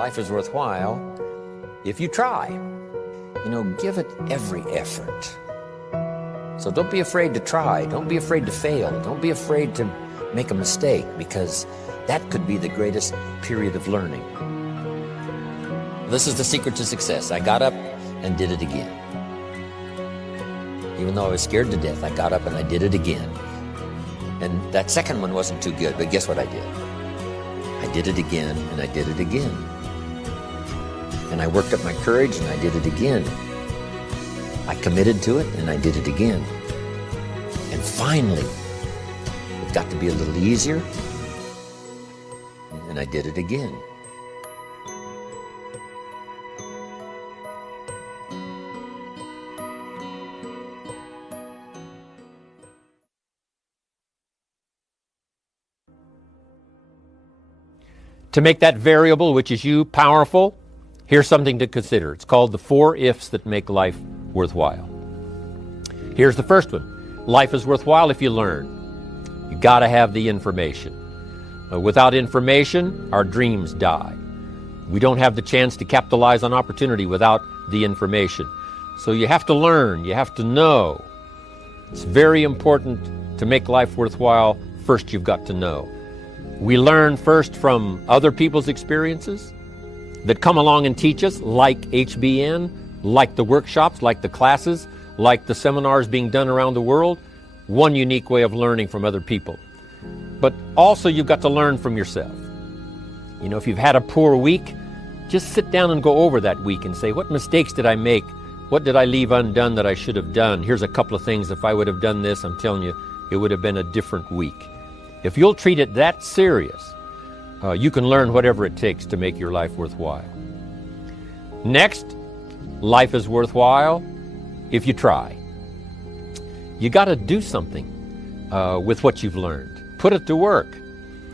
life is worthwhile if you try. Give it every effort. So don't be afraid to try. Don't be afraid to fail. Don't be afraid to make a mistake, because that could be the greatest period of learning. This is the secret to success. I got up and did it again. Even though I was scared to death, I got up and I did it again. And that second one wasn't too good, but guess what I did? I did it again, and I did it again. And I worked up my courage, and I did it again. I committed to it, and I did it again. And finally, it got to be a little easier, and I did it again. To make that variable, which is you, powerful, here's something to consider. It's called the 4 ifs that make life worthwhile. Here's the first one. Life is worthwhile if you learn. You got to have the information. Without information, our dreams die. We don't have the chance to capitalize on opportunity without the information. So you have to learn. You have to know. It's very important to make life worthwhile. First, you've got to know. We learn first from other people's experiences that come along and teach us, like HBN, like the workshops, like the classes, like the seminars being done around the world. One unique way of learning from other people. But also you've got to learn from yourself. If you've had a poor week, just sit down and go over that week and say, what mistakes did I make? What did I leave undone that I should have done? Here's a couple of things. If I would have done this, I'm telling you, it would have been a different week. If you'll treat it that serious, you can learn whatever it takes to make your life worthwhile. Next, life is worthwhile if you try. You got to do something with what you've learned. Put it to work.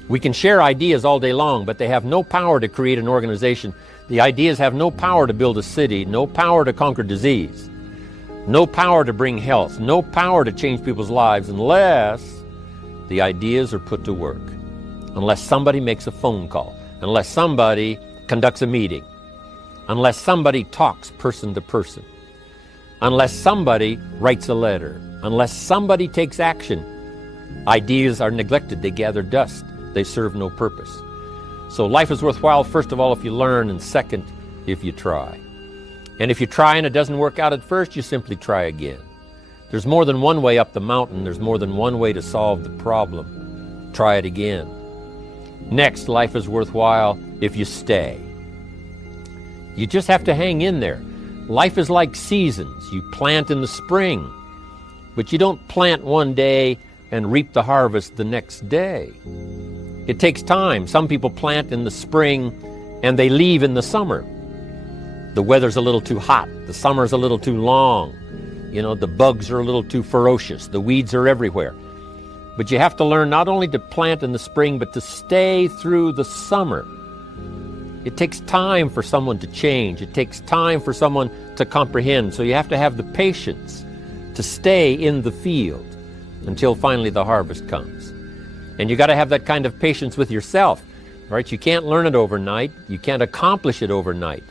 We can share ideas all day long, but they have no power to create an organization. The ideas have no power to build a city, no power to conquer disease, no power to bring health, no power to change people's lives unless the ideas are put to work, unless somebody makes a phone call, unless somebody conducts a meeting, unless somebody talks person to person, unless somebody writes a letter, unless somebody takes action. Ideas are neglected. They gather dust. They serve no purpose. So life is worthwhile, first of all, if you learn, and second, if you try. And if you try and it doesn't work out at first, you simply try again. There's more than one way up the mountain. There's more than one way to solve the problem. Try it again. Next, life is worthwhile if you stay. You just have to hang in there. Life is like seasons. You plant in the spring, but you don't plant one day and reap the harvest the next day. It takes time. Some people plant in the spring and they leave in the summer. The weather's a little too hot. The summer's a little too long. The bugs are a little too ferocious. The weeds are everywhere. But you have to learn not only to plant in the spring, but to stay through the summer. It takes time for someone to change. It takes time for someone to comprehend. So you have to have the patience to stay in the field until finally the harvest comes. And you got to have that kind of patience with yourself, right? You can't learn it overnight. You can't accomplish it overnight.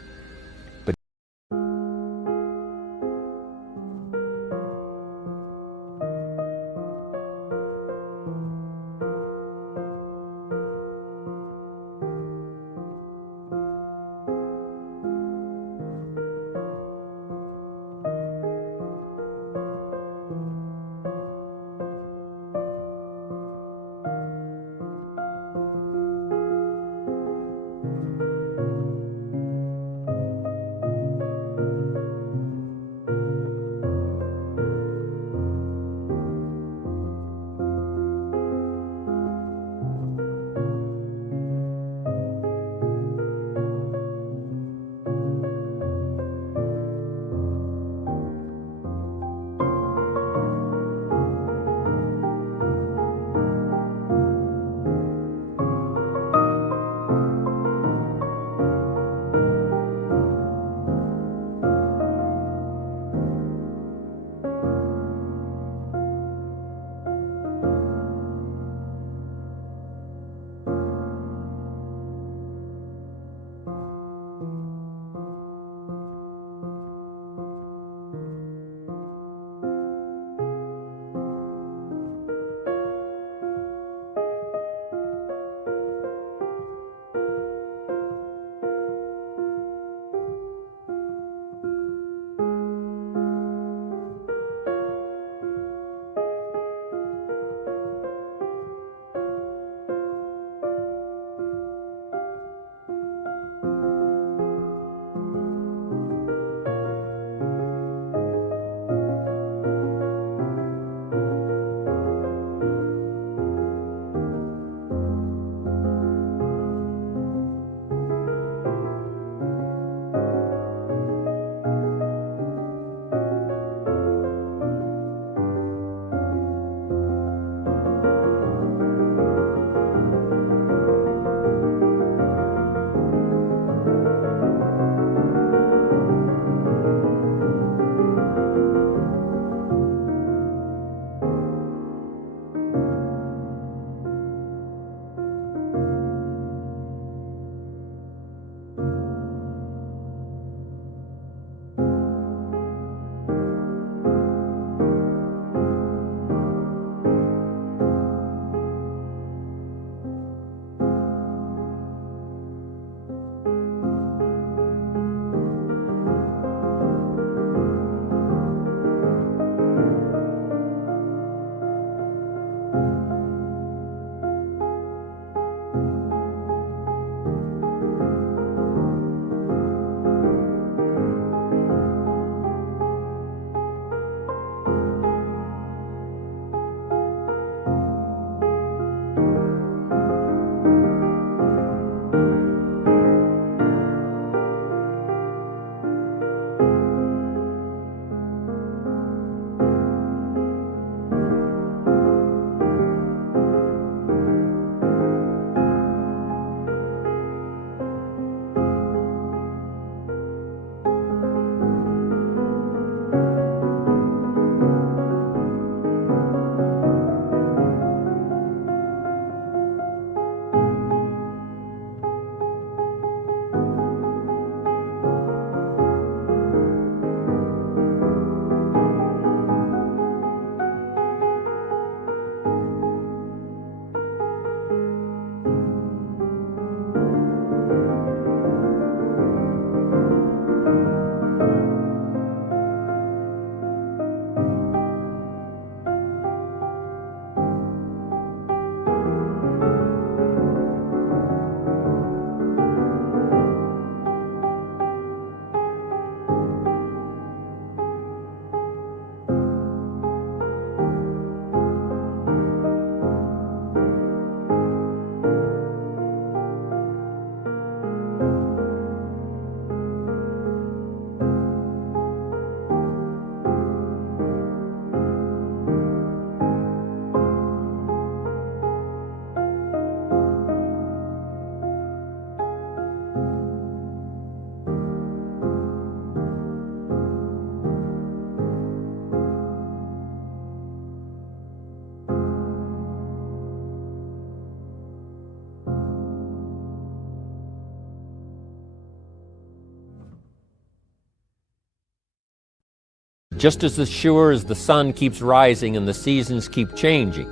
Just as sure as the sun keeps rising and the seasons keep changing,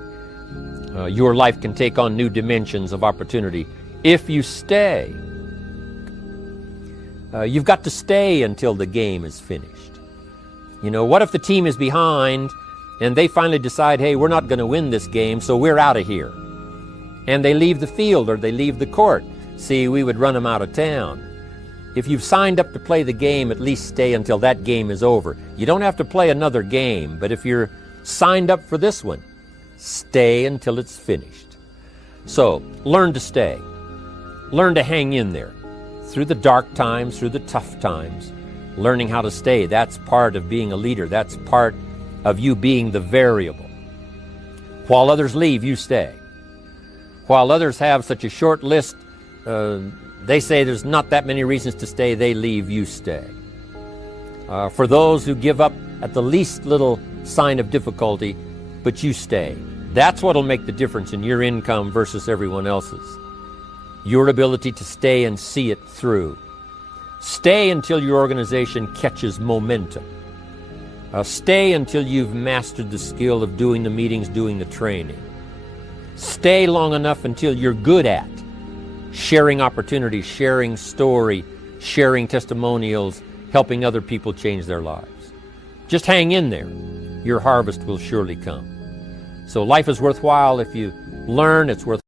your life can take on new dimensions of opportunity if you stay. You've got to stay until the game is finished. You know, what if the team is behind and they finally decide, hey, we're not going to win this game, so we're out of here. And they leave the field or they leave the court. See, we would run them out of town. If you've signed up to play the game, at least stay until that game is over. You don't have to play another game, but if you're signed up for this one, stay until it's finished. So, learn to stay. Learn to hang in there. Through the dark times, through the tough times, learning how to stay. That's part of being a leader. That's part of you being the variable. While others leave, you stay. While others have such a short list, they say there's not that many reasons to stay, they leave, you stay. For those who give up at the least little sign of difficulty, but you stay. That's what will make the difference in your income versus everyone else's. Your ability to stay and see it through. Stay until your organization catches momentum. Stay until you've mastered the skill of doing the meetings, doing the training. Stay long enough until you're good at sharing opportunities, sharing story, sharing testimonials, helping other people change their lives. Just hang in there. Your harvest will surely come. So life is worthwhile if you learn. It's worth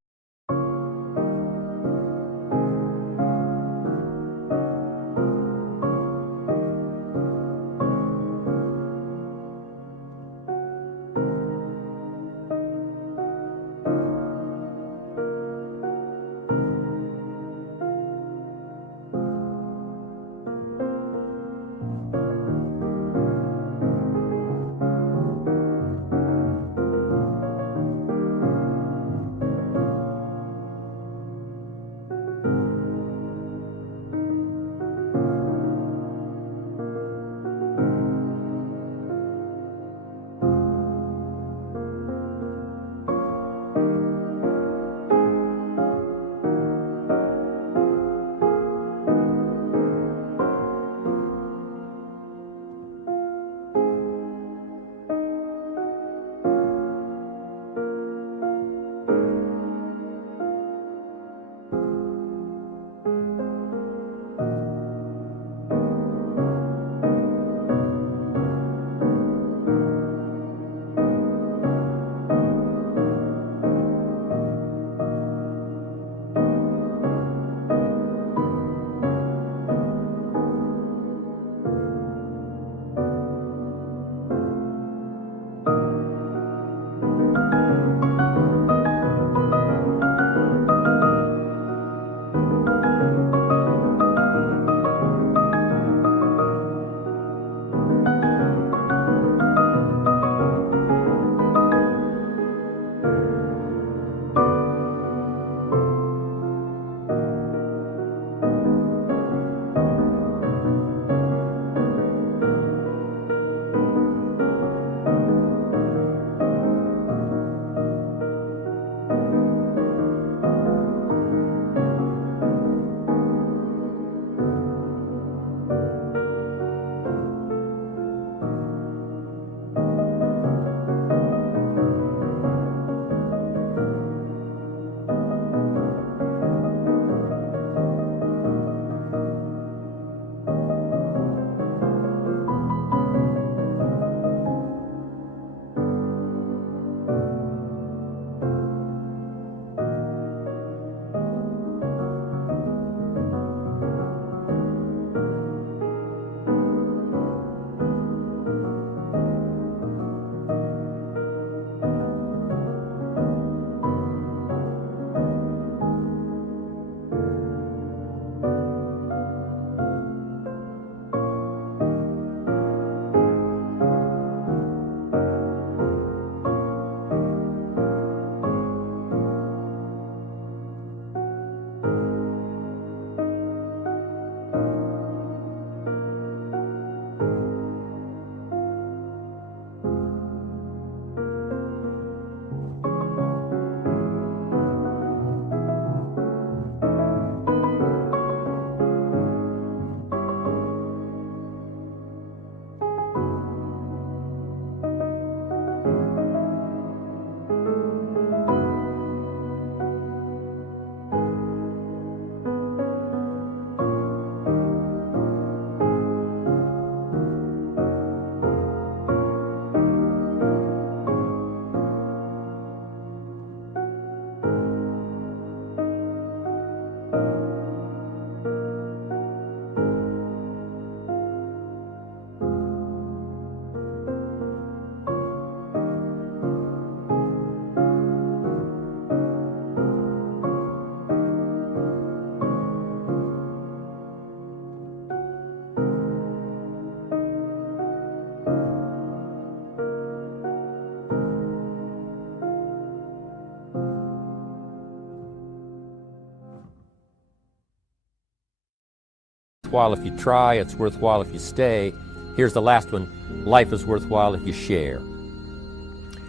worthwhile if you try. It's worthwhile if you stay. Here's the last one. Life is worthwhile if you share.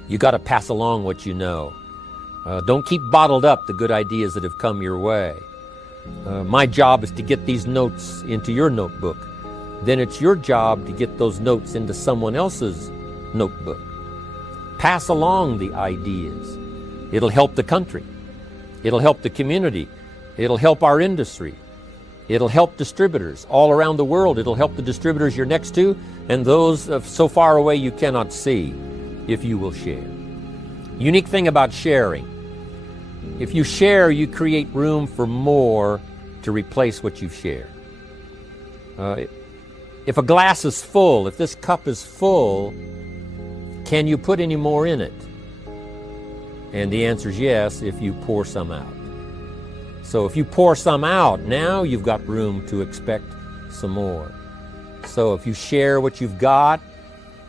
You got to pass along what you know. Don't keep bottled up the good ideas that have come your way. My job is to get these notes into your notebook. Then it's your job to get those notes into someone else's notebook. Pass along the ideas. It'll help the country. It'll help the community. It'll help our industry. It'll help distributors all around the world. It'll help the distributors you're next to and those so far away you cannot see, if you will share. Unique thing about sharing. If you share, you create room for more to replace what you've shared. If a glass is full, if this cup is full, can you put any more in it? And the answer is yes, if you pour some out. So if you pour some out, now you've got room to expect some more. So if you share what you've got,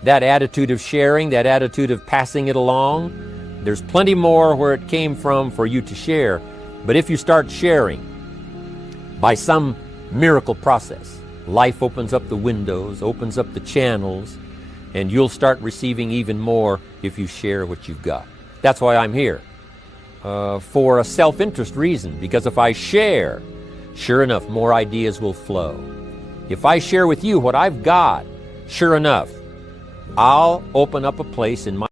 that attitude of sharing, that attitude of passing it along, there's plenty more where it came from for you to share. But if you start sharing, by some miracle process, life opens up the windows, opens up the channels, and you'll start receiving even more if you share what you've got. That's why I'm here. For a self-interest reason, because if I share, sure enough, more ideas will flow. If I share with you what I've got, sure enough, I'll open up a place in my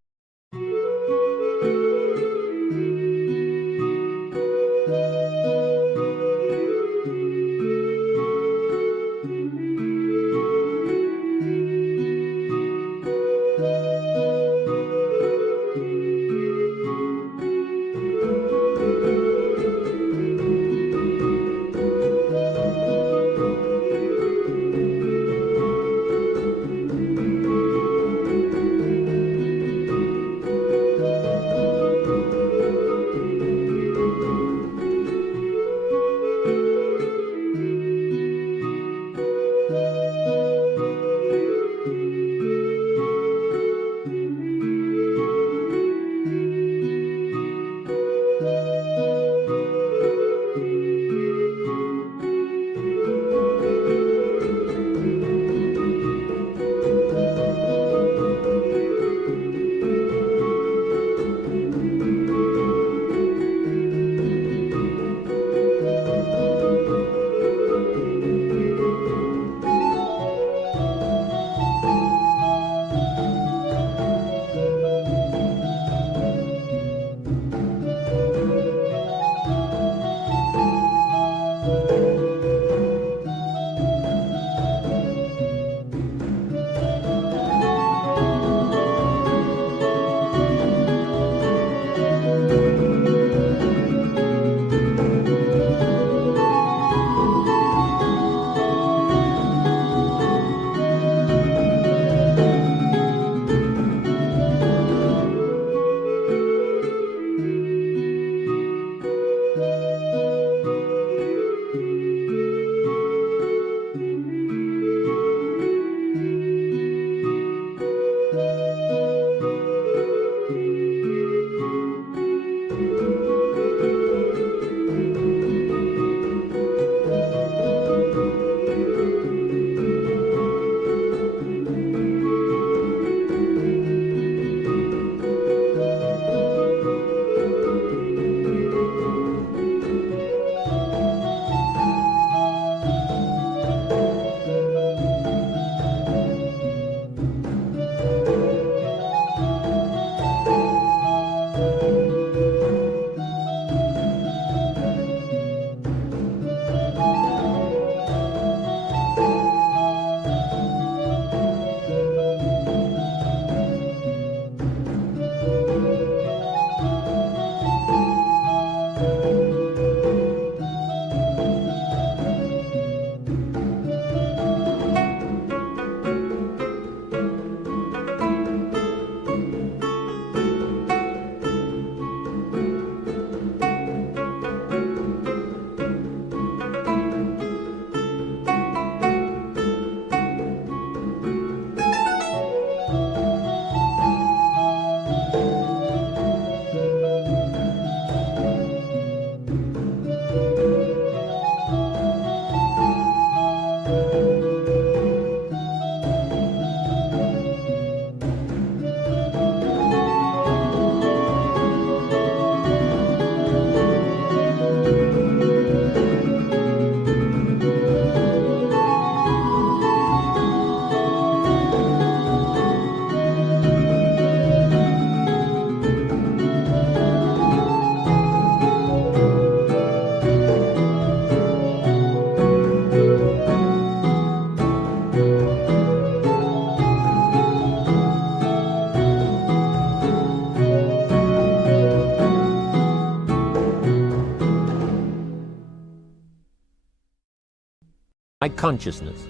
consciousness,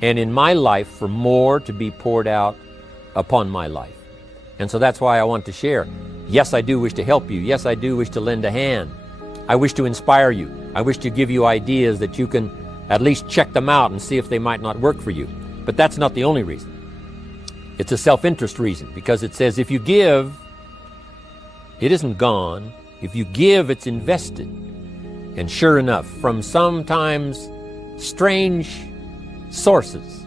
and in my life for more to be poured out upon my life. And so that's why I want to share. Yes, I do wish to help you. Yes, I do wish to lend a hand. I wish to inspire you. I wish to give you ideas that you can at least check them out and see if they might not work for you. But that's not the only reason. It's a self-interest reason, because it says if you give, it isn't gone. If you give, it's invested. And sure enough, from sometimes strange sources,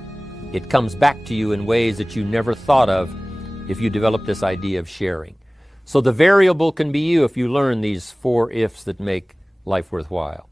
it comes back to you in ways that you never thought of if you develop this idea of sharing. So the variable can be you if you learn these 4 ifs that make life worthwhile.